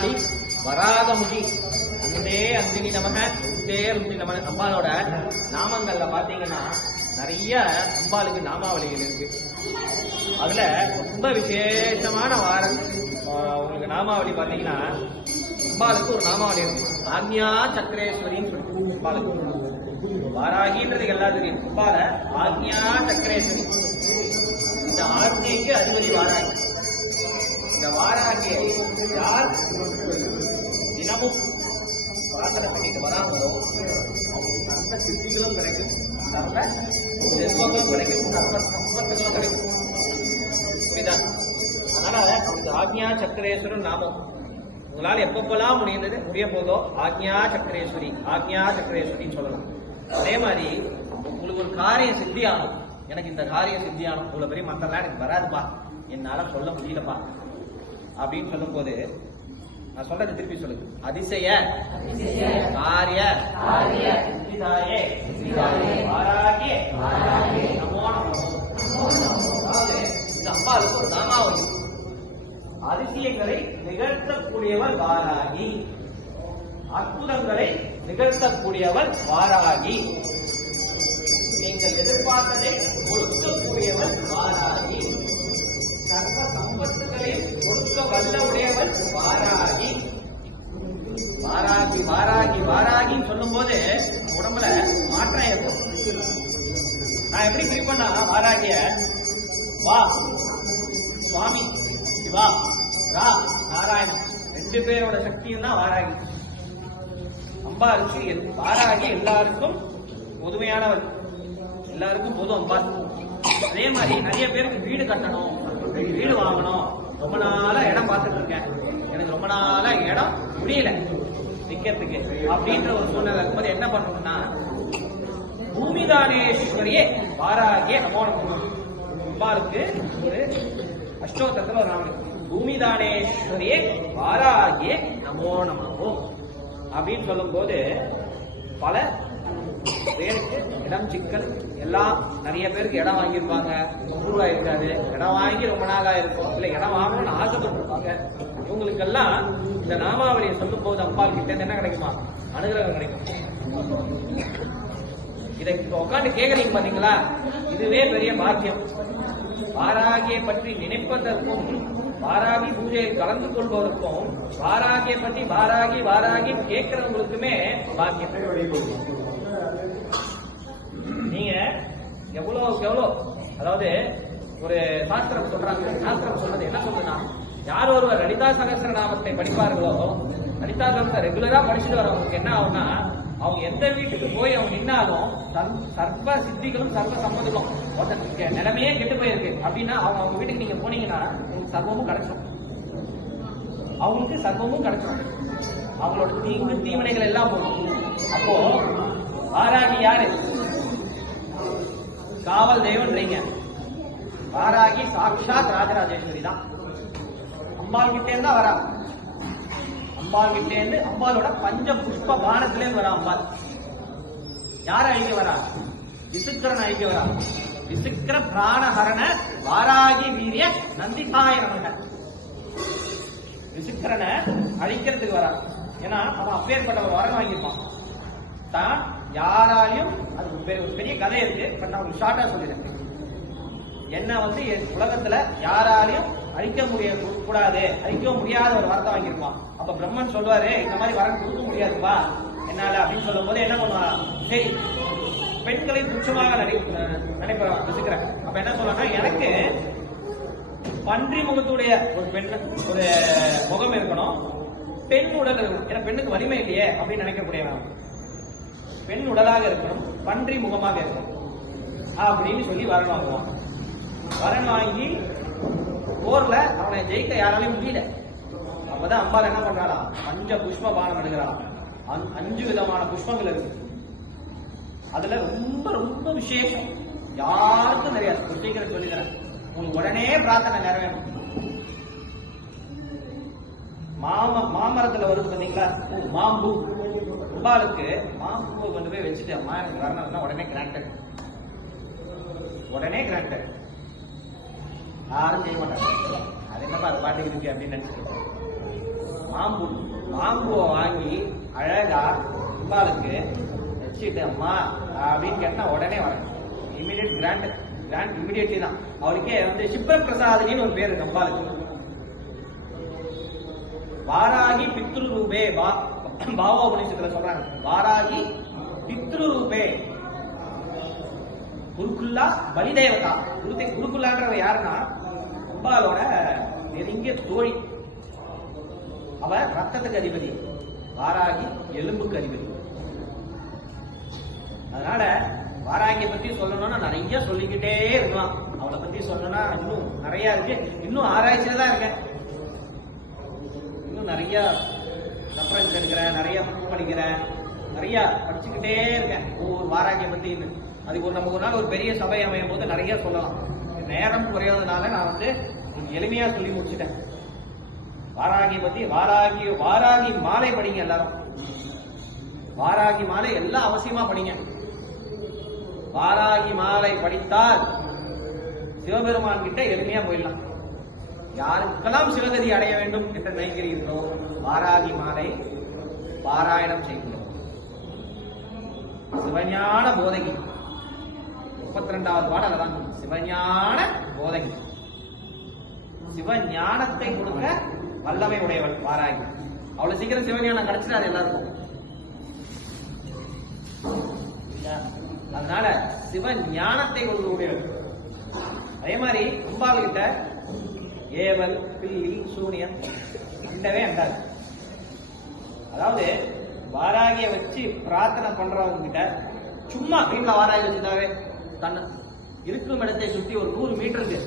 அங்காளி வராகமுகி அந்தே அந்தினி நமக அந்தே ருந்தி நமக. அம்பாலோட நாமங்கள்ல பாத்தீங்கன்னா நிறைய அம்பாளுக்கு நாமாவளிகள் இருக்கு. அதுல ரொம்ப விசேஷமான உங்களுக்கு நாமாவளி பாத்தீங்கன்னா அம்பாளுக்கு ஒரு நாமாவளி இருக்கு. ஆக்ஞா சக்கரேஸ்வரின்னு சொல்லிட்டு அம்பாளுக்கு வாராகின்றது எல்லாம் தெரியும். அம்பால ஆக்ஞா சக்கரேஸ்வரி. இந்த ஆக்ஞைக்கு அதிபதி வாராகி. இந்த வாராகியை யார் தினமும் பிரார்த்தனை பண்ணிட்டு வராங்களோ அவங்களுக்கு நல்ல சித்திகளும் கிடைக்கும், நல்ல செல்வங்களும் கிடைக்கும், நல்ல சம்பத்துகளும் கிடைக்கும். புரியுதா? அதனால இந்த ஆக்ஞா சக்கரேஸ்வரன் நாமம் உங்களால் எப்பப்பெல்லாம் முடிய போதோ ஆக்ஞா சக்கரேஸ்வரி ஆக்ஞா சக்கரேஸ்வரின்னு சொல்லலாம். அதே மாதிரி உங்களுக்கு ஒரு காரியம் சித்தியாகும். எனக்கு இந்த காரியம் சித்தியாகும், இவ்வளவு பெரிய மந்திரம்லாம் எனக்கு வராதுப்பா, என்னால சொல்ல முடியலப்பா அப்படின்னு சொல்லும் போது நான் சொல்றது திருப்பி சொல்லுங்க. அதிசய காரிய சித்திதாயே வாராகி நமோ நமோ. அதாவது இந்த அம்பாளுக்கு ஒரு நாமாவளி. அதிசயங்களை நிகழ்த்தக்கூடியவர் வாராகி, அற்புதங்களை நிகழ்த்தக்கூடியவர் வாராகி, நீங்கள் எதிர்பார்த்ததை கொடுக்கக்கூடியவர் வாராகி, சர்வ சம்பத்துகளையும் கொடுக்க வல்ல உடையவர் வாராகி. வாராகி வாராகி வாராகின்னு சொல்லும் போது உடம்புல மாற்றம் ஏற்படும். நான் எப்படி குறிப்பேன்னா வாராகிய வா சுவாமி சிவா ரா நாராயணன் ரெண்டு பேரோட சக்தியும் தான் வாராகி. அம்பாளுக்கு வாராகி எல்லாருக்கும் பொதுமையானவர், எல்லாருக்கும் பொது அம்பாள். அதே மாதிரி நிறைய பேருக்கு வீடு கட்டணும், வீடு வாங்கணும், ரொம்ப நாளா இடம் பார்த்துட்டு இருக்கேன், எனக்கு ரொம்ப நாளா இடம் முடியல விற்கிறதுக்கு அப்படின்ற ஒரு சூழ்நிலை இருக்கும்போது என்ன பண்ணணும்னா பூமிதானேஸ்வரியே வாராகிய நமோ நமோ. அம்பாளுக்கு ஒரு அஷ்டோத்தரத்துல ஒரு நாமம் பூமிதானேஸ்வரியே வாராகிய நமோ நமோ அப்படின்னு சொல்லும் போது பல பேருக்கு இடம் சிக்கல் எல்லாம். நிறைய பேருக்கு இடம் வாங்கியிருப்பாங்க, ரொம்ப ரூபா இருக்காது, இடம் வாங்கி ரொம்ப நாளா இருக்கும், இல்ல இடம் வாங்கணும்னு ஆசைப்பட்டிருப்பாங்க. இவங்களுக்கெல்லாம் இந்த நாமாவளியை சொல்லும் போது அம்பாள் கிட்ட என்ன கிடைக்குமா? அனுகிரகம் கிடைக்கும். இதை உட்காந்து கேட்கறீங்க பாத்தீங்களா, இதுவே பெரிய பாக்கியம். வாராகியை பற்றி நினைப்பதற்கும் வாராகி பூஜையை கலந்து கொள்வதற்கும் வாராகியை பற்றி வாராகி வாராகி கேட்கிறவங்களுக்குமே பாக்கியம். நீங்க எவ்வளவுக்கு எவ்வளவு, அதாவது ஒரு சாஸ்திரம் சொல்றாங்க, சாஸ்திரம் சொல்றது என்ன சொல்றதுன்னா, யார் ஒருவர் லலிதா சகஸ்ர நாமத்தை படிப்பார்களோ, லலிதா சகஸ்ர ரெகுலரா படிச்சுட்டு வரவங்களுக்கு என்ன ஆகும்னா, அவங்க எந்த வீட்டுக்கு போய் அவங்க நின்னாலும் சர்வ சித்திகளும் சர்வ சம்மதங்களும் நிலைமையே கெட்டு போயிருக்கு அப்படின்னா அவங்க வீட்டுக்கு நீங்க போனீங்கன்னா உங்களுக்கு சர்வமும் கிடைச்சிடும். அவங்களுக்கு சர்வமும் கிடைச்சிடும், அவங்களோட தீங்கு தீவனைகள் எல்லாம் போகும். அப்போ வாராகி யாரு? காவல் தெய்வம்ன்றீங்க. வாராகி சாட்சாத் ராஜராஜேஸ்வரி தான். அம்பாள் கிட்டே இருந்தா வரா. அம்பாள் கிட்டே இருந்து அம்பாளோட பஞ்ச புஷ்ப பானத்திலே வரா அம்பாள். யார அழிக்க வரா? விசுக்கரன் அழிக்க வரா. விசுக்கர பிராணஹரண வாராகி வீரிய நந்திதாய நமக. விசுக்கரனை அழிக்கிறதுக்கு வரா. ஏன்னா அவன் அப்பேற்பட்ட ஒரு வரம் வாங்கியிருப்பான். தான் யாராலையும், அது ஒரு பெரிய கதை இருக்கு, பட் நான் உங்களுக்கு ஷார்ட்டா சொல்லிடுறேன். என்ன உலகத்துல யாராலையும் அழிக்க கூடாது, அழிக்க முடியாத ஒரு வரத்தை வாங்கியிருப்பான். அப்ப பிரம்மன் சொல்லுவாரு, இந்த மாதிரி வரம் கொடுக்க முடியாதுப்பா என்னால அப்படின்னு சொல்லும் போது என்ன பண்ணுவான்? சரி, பெண்களை துச்சமாக நினைப்பான் வச்சுக்கிறேன். அப்ப என்ன சொல்றான்னா, எனக்கு பன்றி முகத்துடைய ஒரு பெண் ஒரு முகம் இருக்கணும், பெண் உடல் இருக்கணும், ஏன்னா பெண்ணுக்கு வலிமை இல்லையே அப்படின்னு நினைக்கக்கூடியவன். பெண் உடலாக இருக்கணும், பன்றி முகமாக இருக்கணும் அப்படின்னு சொல்லி வரன் வாங்குவான். வரன் வாங்கி போர்ல அவனை ஜெயிக்க யாராலையும் முடியல. அப்பதான் அம்பாள் என்ன பண்றாளாம்? பஞ்ச புஷ்ப பானம் எடுக்கிறாளாம். 5 விதமான புஷ்பங்கள் இருக்கு. அதுல ரொம்ப ரொம்ப விசேஷம், யாருக்கும் தெரியாது. சீக்கிரம் சொல்லிக்கிறேன், உங்களுக்கு உடனே பிரார்த்தனை நிறைவேறும். மாமரத்துல வருது பாத்தீங்களா, மாம்பூ. அம்பாளுக்கு மாம்பூ கொண்டு போய் வச்சுட்டு, அம்மா எனக்கு வரணும்னா உடனே கிராண்டட், உடனே கிராண்டட். யாரும் செய்ய மாட்டாங்க. அது என்னப்பா அது பாட்டுக்கு இருக்கு அப்படின்னு நினைச்சிட்டு மாம்பூவை வாங்கி அழகா அம்பாளுக்கு வச்சுட்டு அம்மா அப்படின்னு கேட்டா உடனே வரேன். இமீடியட் கிராண்ட் இமீடியட்லி தான். அவருக்கே வந்து சிப்ப பிரசாதினின்னு ஒரு பேரு அம்பாளுக்கு. வாராகி பித்ரு ரூபே பாவா உபநிஷத்துல சொல்றாங்க, வாராகி பித்ரு ரூபே. குருக்குல்லா பலிதேவதா. குருக்குல்லான்றவ யாருன்னா அம்பாலோட நெருங்கிய தோழி. அவ ரத்தத்துக்கு அதிபதி, வாராகி எலும்புக்கு அதிபதி. அதனால வாராகியை பத்தி சொல்லணும்னா நிறைய சொல்லிக்கிட்டே இருக்கலாம். அவளை பத்தி சொல்லணும்னா இன்னும் நிறைய இருக்கு. இன்னும் ஆராய்ச்சியில தான் இருக்கேன். இன்னும் நிறைய ரெஃபரன்ஸ் எடுக்கிறேன், நிறைய புக் படிக்கிறேன், நிறைய படிச்சுக்கிட்டே இருக்கேன் ஒவ்வொரு வாராகியை பத்தி. அதுக்கு நமக்கு ஒரு நாள் ஒரு பெரிய சபை அமையும் போது நிறைய சொல்லலாம். நேரம் குறையாததுனால நான் வந்து எளிமையா சொல்லி முடிச்சுட்டேன். வாராகியை பத்தி வாராகி மாலை படிங்க எல்லாரும். வாராகி மாலை எல்லாம் அவசியமா படிங்க. வாராகி மாலை படித்தால் சிவபெருமான் கிட்ட எளிமையா போயிடலாம். யாருக்கெல்லாம் சிவகதி அடைய வேண்டும் என்று நினைக்கிறீர்களோ வாராகி மாலை பாராயணம் செய்கிறோம். சிவஞான போதகி 32வது பாடல் தான் சிவஞான போதகி. சிவஞானத்தை கொடுக்க வல்லமை உடையவள் வாராகி. அவ்வளவு சீக்கிரம் சிவஞானம் கிடைச்சிடாது எல்லாருக்கும். அதனால சிவஞானத்தை கொடுக்கக்கூடியவள். அதே மாதிரி அம்பாள் கிட்ட ஏவல் பில்லி சூனியம் அண்டவே அண்டாது. அதாவது வாராகிய வச்சு பிரார்த்தனை பண்றவங்க கிட்ட சும்மா வீட்டுல வாராகி வச்சுட்டாவே தன்ன இருக்கும் இடத்தை சுத்தி ஒரு 100 மீட்டருக்கு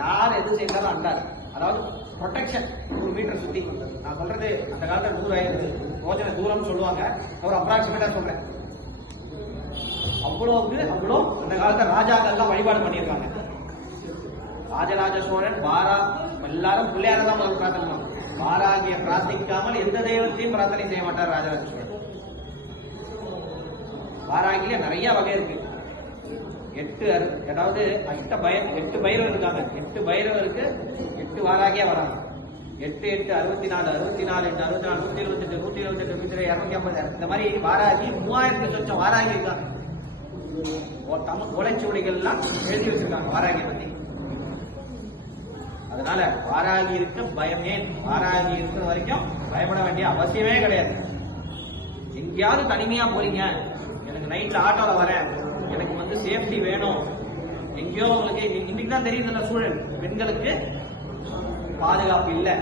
யார் எது செய்தாலும் அண்டாரு. அதாவது ப்ரொடெக்ஷன் 100 மீட்டர் சுத்தி. நான் சொல்றது அந்த காலத்துல 100 ரோஜன தூரம் சொல்லுவாங்க. ஒரு அப்ராக்சிமேட்டா சொல்றேன். அவ்வளோ அந்த காலத்துல ராஜாக்கள்லாம் வழிபாடு பண்ணியிருக்காங்க. ராஜராஜ சோழன் எல்லாரும் பிள்ளையார தான் முதல் பிரார்த்தனை பண்ணுவாங்க. வாராகிய பிரார்த்திக்காமல் எந்த தெய்வத்தையும் பிரார்த்தனை செய்ய மாட்டார் ராஜராஜ சோழன். வாராகில நிறைய வகை இருக்கு. 8 பைரவர் இருக்காங்க. 8 பைரவருக்கு 8 வாராகியா வராங்க. 8 8 64 64 64 128 128 250 இந்த மாதிரி வாராகி 3000 சொச்சம் வாராகி இருக்காங்க. ஓலைச்சுவடிகள் எல்லாம் எழுதி வச்சிருக்காங்க வாராகியை பத்தி. அதனால வாராகி இருக்க பயமே. வாராகி இருக்கிற வரைக்கும் பயப்பட வேண்டிய அவசியமே கிடையாது. எங்கேயாவது தனிமையா போறீங்க, எனக்கு நைட்ல ஆட்டோல வரேன், எனக்கு வந்து சேஃப்டி வேணும், எங்கேயோ உங்களுக்கு இன்னைக்கு தான் தெரியுது சூழல், பெண்களுக்கு பாதுகாப்பு இல்லை.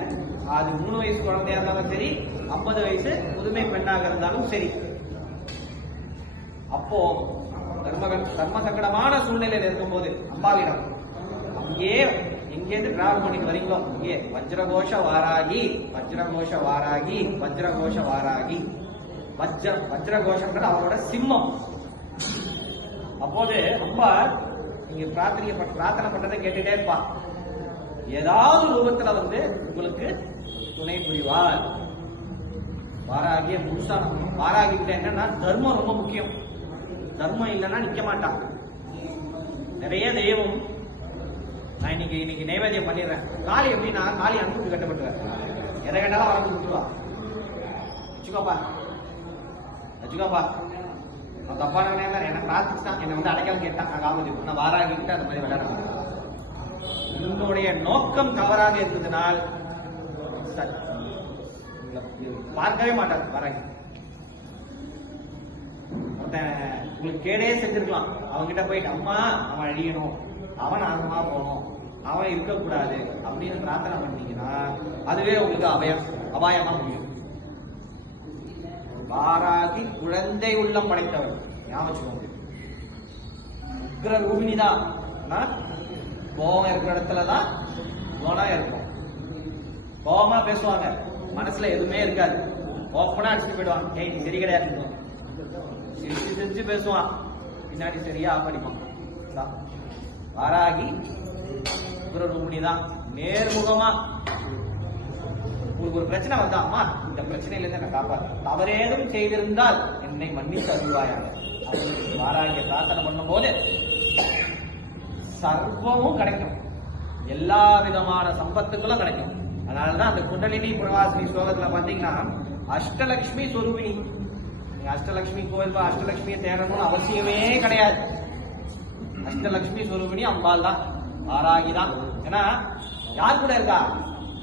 அது 3 வயசு குழந்தையா இருந்தாலும் சரி, 50 வயசு புதுமை பெண்ணாக இருந்தாலும் சரி. அப்போ தர்ம சங்கடமான சூழ்நிலையில் இருக்கும்போது அம்பாவிடம் எங்கேருந்து டிராவல் பண்ணிட்டு வரீங்களோ இங்கே வஜ்ரகோஷ வாராகி வஜ்ரகோஷ வாராகி வஜ்ரகோஷ வாராகி. வஜ்ரகோஷம்ன்றது அவரோட சிம்மம். அப்போது அம்பா நீங்க பிரார்த்தனை பண்றதை கேட்டுட்டே இருப்பா. ஏதாவது ரூபத்துல வந்து உங்களுக்கு துணை புரிவார். வாராகிய முழுசா வாராகி கிட்ட என்னன்னா தர்மம் ரொம்ப முக்கியம். தர்மம் இல்லைன்னா நிக்க மாட்டான். நிறைய தெய்வம் நான் இன்னைக்கு நைவேத்தியம் பண்ணிடுறேன். காளி எப்படின்னா காளி அனுப்பிட்டு கட்டப்பட்டுவேன். எதை கேட்டாலும் வளர்ந்து விட்டுருவா. வச்சுக்கோப்பா தப்பான என்ன பிரார்த்திச்சான், என்னை வந்து அடைக்கலம் கேட்டான், நான் காப்பாற்றி நான் வாராகிட்டு அந்த மாதிரி விளையாட மாட்டேன். உங்களுடைய நோக்கம் தவறாக இருந்ததுனால் பார்க்கவே மாட்டார் வாராகி. உங்களுக்கு கேடே செஞ்சிருக்கலாம். அவன்கிட்ட போயிட்டு அம்மா அவன் அழியணும், அவன் ஆர்வமா போகணும், அவன் இருக்கக்கூடாது அப்படின்னு பிரார்த்தனை பண்ணீங்கன்னா அதுவே உங்களுக்கு அபாயமா முடியும். வாராகி குழந்தை உள்ளம் படைத்தவர். ஞாபகம் உக்ர ரூபினிதான். கோபம் இருக்கிற இடத்துலதான் கோணா இருக்கும். கோபமா பேசுவாங்க, மனசுல எதுவுமே இருக்காது. ஓப்பனா அடிச்சுட்டு போயிடுவான். ஏய் நீ சரி கிடையாது சிரிச்சு பேசுவான், பின்னாடி சரியா படிப்பான். வாராகி உக்ர ரூபினிதான். நேர்முகமா உங்களுக்கு ஒரு பிரச்சனை வந்தா அம்மா இந்த பிரச்சனையில இருந்து என்ன காப்பாற்று, தவறேதும் செய்திருந்தால் என்னை மன்னித்து அருள்வாயாக. வாராகிய பிரார்த்தனை பண்ணும் போது சர்வமும் கிடைக்கும், எல்லா விதமான சம்பத்துக்களும் கிடைக்கும். அதனாலதான் அந்த குண்டலினி பிரவாசினி ஸ்லோகத்துல பாத்தீங்கன்னா அஷ்டலட்சுமி சொரூபிணி. நீங்க அஷ்டலட்சுமி கோயில் அஷ்டலட்சுமியை தேடணும்னு அவசியமே கிடையாது. அஷ்டலட்சுமி சொரூபிணி அம்பாள் தான், வாராகி தான். ஏன்னா யார் கூட இருக்கா?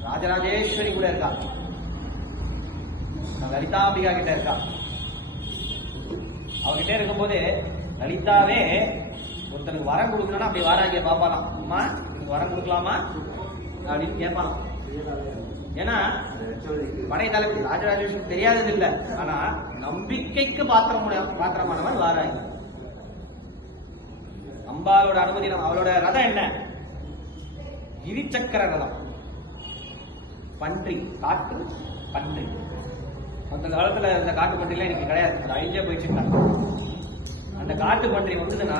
ராஜராஜேஸ்வரி கூட இருக்கா, லலிதாம்பிகா கிட்ட இருக்கா. அவகிட்ட இருக்கும்போது லலிதாவே ஒருத்தனுக்கு வரம் கொடுக்கணும்னா அப்படி வாராகிய பாப்பாலாம், அம்மா எனக்கு வரம் கொடுக்கலாமா அப்படின்னு கேட்பான். ஏன்னா படை தளபதி ராஜராஜேஸ்வரி தெரியாதது இல்லை, ஆனா நம்பிக்கைக்கு பாத்திரமானவன் வாராகி. அம்பாளோட அனுமதி. அவளோட ரதம் என்ன? இருசக்கர ரதம், பன்றி, காட்டு பன்றி. அந்த காலத்துல இந்த காட்டு பன்றிலாம் எனக்கு கிடையாது, அது அழிஞ்சே போயிடுச்சு. அந்த காட்டு பன்றி வந்ததுன்னா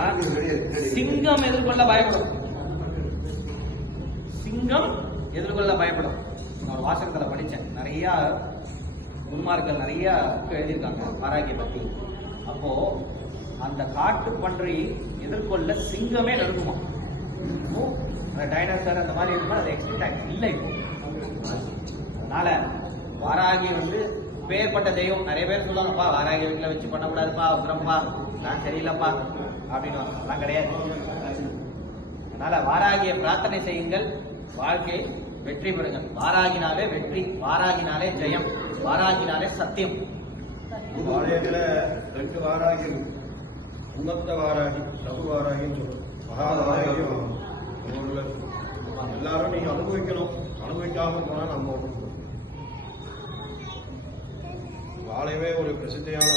சிங்கம் எதிர்கொள்ள பயப்படும். சிங்கம் எதிர்கொள்ள பயப்படும். நான் வாசகத்துல படிச்சேன், நிறைய குருமார்கள் நிறைய எழுதியிருக்காங்க வாராகியை பத்தி. அப்போ அந்த காட்டு பன்றி எதிர்கொள்ள சிங்கமே நடுக்குமா. டைனோசர் அந்த மாதிரி இருக்குமா, அது எக்ஸ்பெக்ட் இல்லை இப்போ. அதனால வாராகி பேர்பட்ட தெய்வம். நிறைய பேர் சொல்லுவாங்கப்பா வாராகி வீட்டுல வச்சு பண்ணக்கூடாதுப்பா, உக்ரம்பா, நான் சரியில்லப்பா அப்படின்னு. அதெல்லாம் கிடையாது. அதனால வாராகியை பிரார்த்தனை செய்யுங்கள், வாழ்க்கை வெற்றி பெறுங்கள். வாராகினாலே வெற்றி, வாராகினாலே ஜெயம், வாராகினாலே சத்தியம். ஆலயத்துல 2 வாராகி, உன்னத்த வாராகி, லகு வாராகின்னு சொல்றோம். மகாவாராகியும் எல்லாரும் நீங்க அனுபவிக்கணும். அனுபவிக்காம போனா நம்ம ஆலயமே ஒரு பிரசித்தியான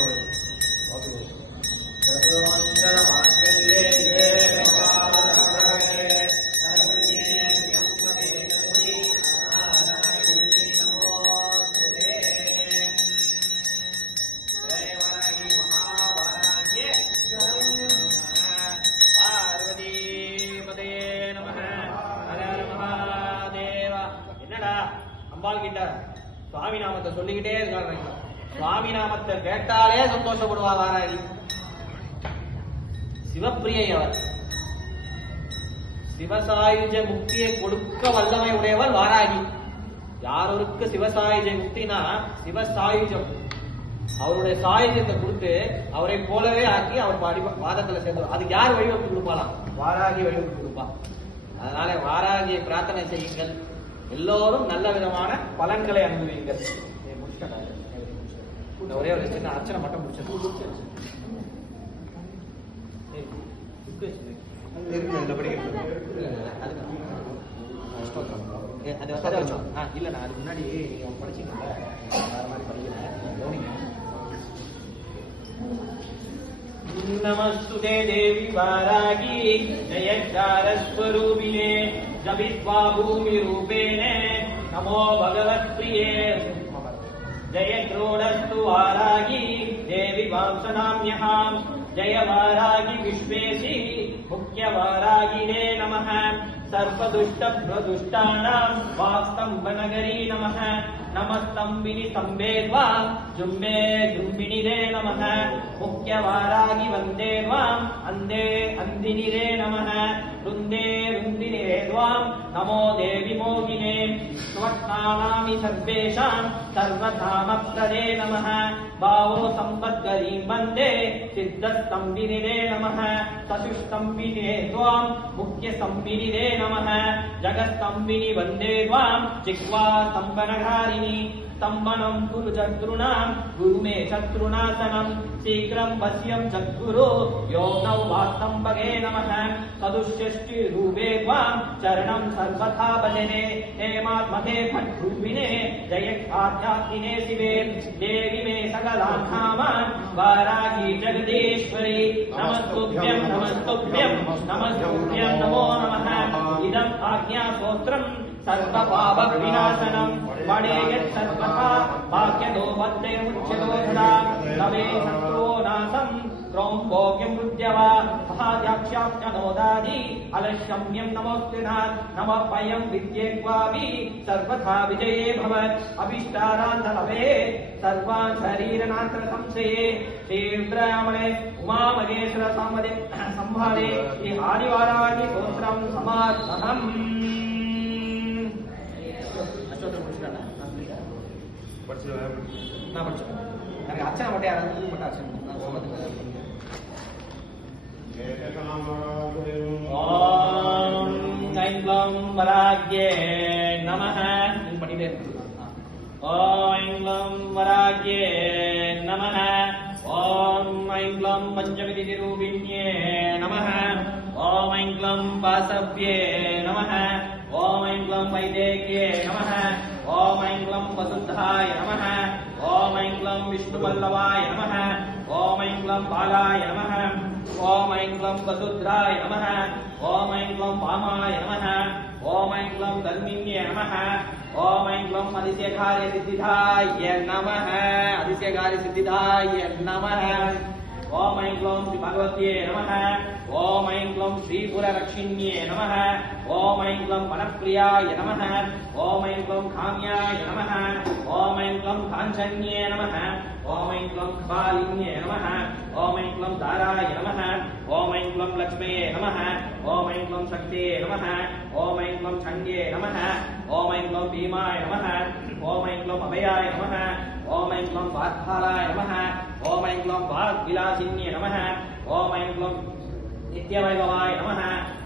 அம்பாள் கிட்ட சுவாமி நாமத்தை சொல்லிக்கிட்டே இருக்காங்க. சுவாமி நாமத்தை கேட்டாலே சந்தோஷப்படுவா வாராகி. சிவப்பிரியை அவர். சிவசாயுஜ முக்தியை கொடுக்க வல்லமை உடையவர் வாராகி. யாருக்கு சிவசாயுஜ முக்தினா சிவசாயுஜம், அவருடைய சாயுஜத்தை கொடுத்து அவரை போலவே ஆக்கி அவர் வாதத்துல சேர்ந்து. அதுக்கு யார் வழிவகுத்து கொடுப்பாலாம்? வாராகி வழிவகுத்து கொடுப்பா. அதனால வாராகியை பிரார்த்தனை செய்யுங்கள், எல்லோரும் நல்ல விதமான பலன்களை அனுபவிங்கள். ஒரே ஒரு சின்ன அர்ச்சனை மட்டும் முடிச்சிருக்கோம். இல்ல நான் அதுக்கு முன்னாடி நீங்க படிச்சீங்கல்ல, வேற மாதிரி படிக்கல, கவனிங்க. நமஸ்துதே தேவி வாராகி ஜயகாரஸ்வரூபிணே ஜபித்வா பூமி ரூபேணே நமோ பகவத் பிரியே जय क्रोडस्तु वारागी देवी वांसनाम्यहां जय वारागी विश्वेशी मुख्य वारागिने नमः सर्वदुष्ट प्रदुष्टानां वास्तंभनगरी नमः नमस्तंबिनी संवेद्वा जुम्बे जुम्बिनिरे नमः मुख्य वारागी वंदे वाम अंदे अंदिनिरे नमः रुंदे रुंदिनिरे द्वाम नमो देवी मोहिने स्वस्नानामि सर्वेषां सर्वधामप्रदे नमः भावो संपद्गरीं वन्दे सिद्धस्तंबिनिरे नमः चतुष्स्तंबिने त्वां मुख्यस्तंबिनिरे नमः जगत्स्तंबिनि वन्दे त्वां जिह्वा स्तंभनधारिणी स्तंभनं कुरु शत्रूणां गुरु मे शत्रुनाशनं शीघ्रं वश्यं जद्गुरु योगौ वास्तंभगे नमः सदुष्यष्टिरूपे त्वां चरणं सर्वथा भजने हेमात्मते भट्टरूपिणे जयकाध्यात्मिने शिवे देवी मे सकलान् कामान् वारागी जगदीश्वरी नमस्तुभ्यं नमस्तुभ्यं नमस्तुभ्यं नमो नमः इदम् आज्ञास्तोत्रम् सर्वपापविनाशनं वणेयत् सर्वथा भाग्यदोपद्यमुच्यतो तदा नवे शत्रो नाशं त्रौम्भोग्यं रुद्यवा महाद्याक्ष्याप्यनोदादि अलशम्यं नमोऽस्तुनात् नमः पयं विद्येक्वापि सर्वथा विजये भवत् अभिष्टारान्तलभे सर्वान् शरीरनात्र संशये श्रीरुद्रयामणे उमामहेश्वर संवादे श्री आदिवारागी स्तोत्रं समार्पणम्. நான் படிச்சேன். எனக்கு அர்ச்சனை மட்டும் யாராவது மட்டும் அர்ச்சனை நான் சொல்றதுக்கு. ஓம் ஐங்லம் வராக்யே நமஹ. நீங்க பண்ணிட்டே இருக்கீங்க. ஓம் ஐங்லம் வராக்யே நமஹ. ஓம் ஐங்லம் பஞ்சவிதி நிரூபிண்யே நமஹ. ஓம் ஐங்லம் வாசவ்யே நமஹ. ஓம் ஐங்லம் வைதேக்யே நமஹ. ஓம் ஐங்லம் வசுத்தாய நமஹ. ஓம் ஐங்லம் விஷ்ணுவல்லவாய நமஹ. ஓம் ஐங்லம் பாலாய நமஹ. ஓம் ஐங்லம் வசுத்ராய நமஹ. ஓம் ஐங்லம் வாமாய நமஹ. ஓம் ஐங்லம் தர்மிண்யே நமஹ. ஓம் ஐங்லம் அதிசயகாரிய சித்திதாய நமஹ. அதிசயகாரிய சித்திதாய நமஹ. ஓம் ஐங்லம் ஸ்ரீ பகவத்யே நமஹ. ஓம் ஐங்லம் ஸ்ரீபுரரக்ஷிண்யே நமஹ. ஓம் ஐங்லம் வனப்பிரியாய நமஹ. ஓம் ஐங்லம் காம்யாய நமஹ. ஓம் ஐங்லம் காஞ்சன்யே நமஹ. ஓம் ஐங்லம் கபாலின்யே நமஹ. ஓம் ஐங்லம் தாராய நமஹ. ஓம் ஐங்லம் லக்ஷ்மயே நமஹ. ஓம் ஐங்லம் சக்தியே நமஹ. ஓம் ஐங்லம் சண்யே நமஹ. ஓம் ஐங்லம் பீமாய நமஹ. ஓம் ஐங்லம் அபயாய நமஹ. ஓம் ஐங்லம் வாத்பாலாய நமஹ. ஓம் ஐங்லம் வாத்விலாசின்யே நமஹ. ஓம் ஐங்லம் நித்யவைபவாய நமஹ.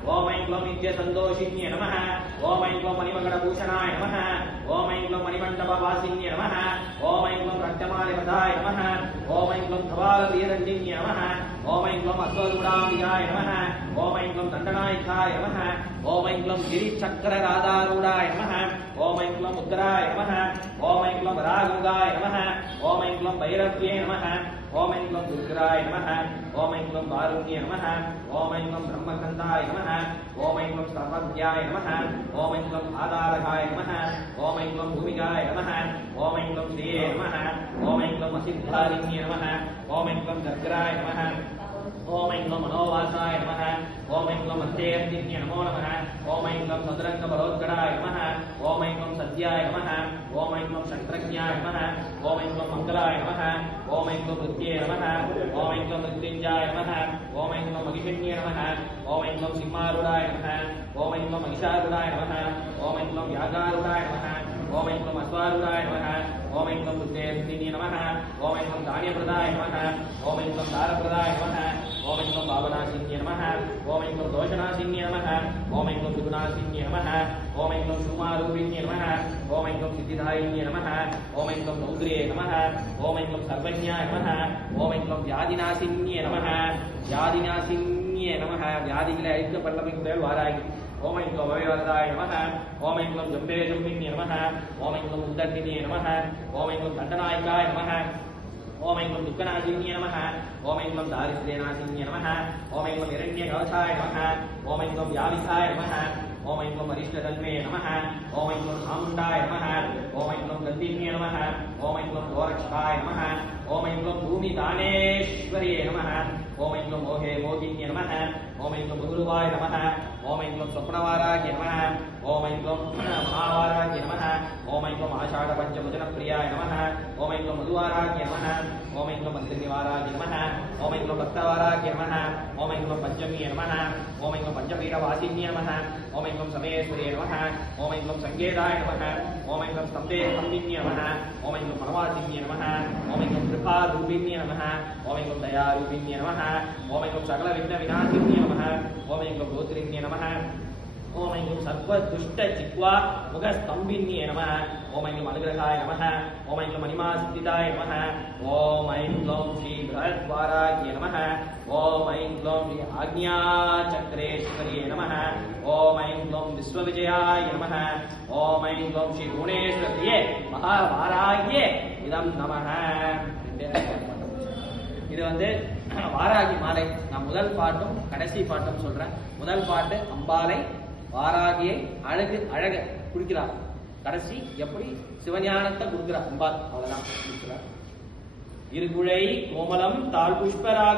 ஓம் ஐங்லம் நித்ய சந்தோஷின்யே நமஹ. ஓம் ஐங்லம் மணிமகடபூஷணாய நமஹ. ஓம் ஐங்லம் மணிமண்டபவாசின்யே நமஹ. ஓம் ஐங்லம் ரக்தமாலிபதாய நமஹ. ஓம் ஐங்லம் கபாலவீரஞ்சின்யே நமஹ. ஓம் ஐங்லம் அஸ்வரூடாம்பிகாய நமஹ. ஓம் ஐங்லம் தண்டநாயகாய நமஹ. ஓம் ஐங்லம் கிரிச்சக்கரராதாரூடாய நமஹ. ஓம் ஐங்லம் உத்தராய நமஹ. ஓம் ஐங்லம் வராகுகாய நமஹ. ஓம் ஐங்லம் பைரவ்யே நமஹ. ஓம் ஐங்லம் துர்கராய நமஹ. ஓம் ஐங்லம் வாருண்யே நமஹ. ஓம் ஐங்லம் பிரம்மகந்தாய நமஹ. ஓம் ஐங்லம் சர்வத்யாய நமஹ. ஓம் ஐங்லம் ஆதாரகாய நமஹ. ஓம் ஐங்லம் பூமிகாய நமஹ. ஓம் ஐங்லம் ஸ்ரீயே நமஹ. ஓம் ஐங்லம் அசித்தாரிண்யே நமஹ. ஓம் ஐங்லம் கர்கராய நமஹ. ஓம் ஐங்லம் மனோவாசாய நமஹ. ஓம் ஐங்லம் அத்தேயந்தின்யே நமோ நமஹ. ஓம் ஐங்லம் சதுரங்க பலோத்கடாய நமஹ. ஓம் ஐங்லம் சத்யாய நமஹ. ஓம் ஐங்லம் சத்ரஜ்ஞாய நமஹ. ஓம் ஐங்லம் மங்களாய நமஹ. ஓம் ஐங்லம் நித்யே நமஹ. ஓம் ஐங்லம் மிருத்யுஞ்சயாய நமஹ. ஓம் ஐங்லம் மகிஷண்யே நமஹ. ஓம் ஐங்லம் சிம்மாரூடாய நமஹ. ஓம் ஐங்லம் மகிஷாரூடாய நமஹ. ஓம் ஐங்லம் யாகாரூடாய நமஹ. ஓம் ஐங்லம் அஸ்வாரூடாய நமஹ. ஓம் ஐங்லம் புத்தேந்தினி நமஹ. ஓம் ஐங்லம் தானியபிரதாய நமஹ. ஓம் ஐங்லம் தாரபிரதாய நமஹ. ஓம் ஐங்லம் பாவநாசின்யே நமஹ. ஓம் ஐங்லம் தோஷநாசின்யே நமஹ. ஓம் ஐங்லம் துகுநாசின்யே நமஹ. ஓம் ஐங்லம் சுமாரூபிண்யே நமஹ. ஓம் ஐங்லம் சித்திதாயின்யே நமஹ. ஓம் ஐங்லம் ரௌத்ரே நமஹ. ஓம் ஐங்லம் சர்வஜ்ஞாய நமஹ. ஓம் ஐங்லம் வியாதிநாசின்யே நமஹ. வியாதிநாசின்யே நமஹ. வியாதிகளை அழிக்க பல்லமைக்கு வாராகி. ஓம் ஐங்லம் அபயவரதாய நமஹ. ஓம் ஐங்லம் ஜம்பே ஜம்பின்யே நமஹ. ஓம் ஐங்லம் உத்தர்தினியே நமஹ. ஓம் ஐங்லம் தண்டநாயகாய நமஹ. ஓம் ஐங்லம் துக்கநாசின்யே நமஹ. ஓம் ஐங்லம் தாரித்ர்யநாசின்யே நமஹ. ஓம் ஐங்லம் இரண்ய கவசாய நமஹ. ஓம் ஐங்லம் வியாவிகாய நமஹ. ஓம் ஐங்லம் அரிஷ்டதன்மே நமஹ. ஓம் ஐங்லம் சாமுண்டாய நமஹ. ஓம் ஐங்லம் கந்தின்யே நமஹ. ஓம் ஐங்லம் கோரக்ஷகாய நமஹ. ஓம் ஐங்லம் பூமி தானேஸ்வரியே நமஹ. ஓம் ஐங்லம் மோகே மோகின்யே நமஹ. ஓம் ஐங்லம் குருவாய நமஹ. ஓம் ஐங்லம் சொப்னவாராகிய நமஹ. ஓம் ஐங்லம் மகாவாராகிய நமஹ. ஓம் ஐங்லம் ஆஷாட பஞ்சமுஜன பிரியாய நமஹ. ஓம் ஐங்லம் மதுவாராகிய நமஹ. ஓம் ஐங்லம் மந்திரிவாராகிய நமஹ. ஓம் ஐங்லம் பக்தவாராகிய நமஹ. ஓம் ஐங்லம் பஞ்சமியே நமஹ. ஓம் ஐங்லம் பஞ்சபீடவாசின்யே நமஹ. ஓம் ஐங்லம் சமயேஸ்வரியே நமஹ. ஓம் ஐங்லம் சங்கேதாய நமஹ. ஓம் ஐங்லம் ஸ்தம்பே ஸ்தம்பின்யே நமஹ. ஓம் ஐங்லம் பரமாசின்யே நமஹ. ஓம் ஐங்லம் கிருபாரூபின்யே நமஹ. ஓம் ஐங்லம் தயாரூபின்யே நமஹ. ஓம் ஐங்லம் சகல விக்ன விநாசின்யே நமஹ. ஓம் ஐங்லம் கோத்ரின்யே நமஹ. ஓம் ஐங்லம் சர்வ துஷ்ட சிக்வா முக ஸ்தம்பின்யே நமஹ. ஓம் ஐங்லம் அனுகிரகாய நமஹ. ஓம் ஐங்லம் மணிமாஸ்திதாய நமஹ. ஓம் ஐங்லம் ஸ்ரீ பிரஹத்வாராகிய நமஹ. ஓம் ஐங்லம் ஸ்ரீ ஆக்ஞாசக்கரேஸ்வரியே நமஹ. ஓம் ஐங்லம் விஸ்வவிஜயாய நமஹ. ஓம் ஐங்லம் ஸ்ரீ குணேஸ்வரியே மகாவாராகியே இதம் நமஹ. இது வந்து வாராகி மாலை. நான் முதல் பாட்டும் கடைசி பாட்டும் சொல்றேன். முதல் பாட்டு அம்பாலை வாராகியை அழக குடிக்கிறார். கடைசி எப்படி சிவஞானத்தை கொடுக்கிறார் அம்பாள், அவ்வளவுதான் கொடுக்கிறார். இருகுழை கோமலம் தாழ் புஷ்பராக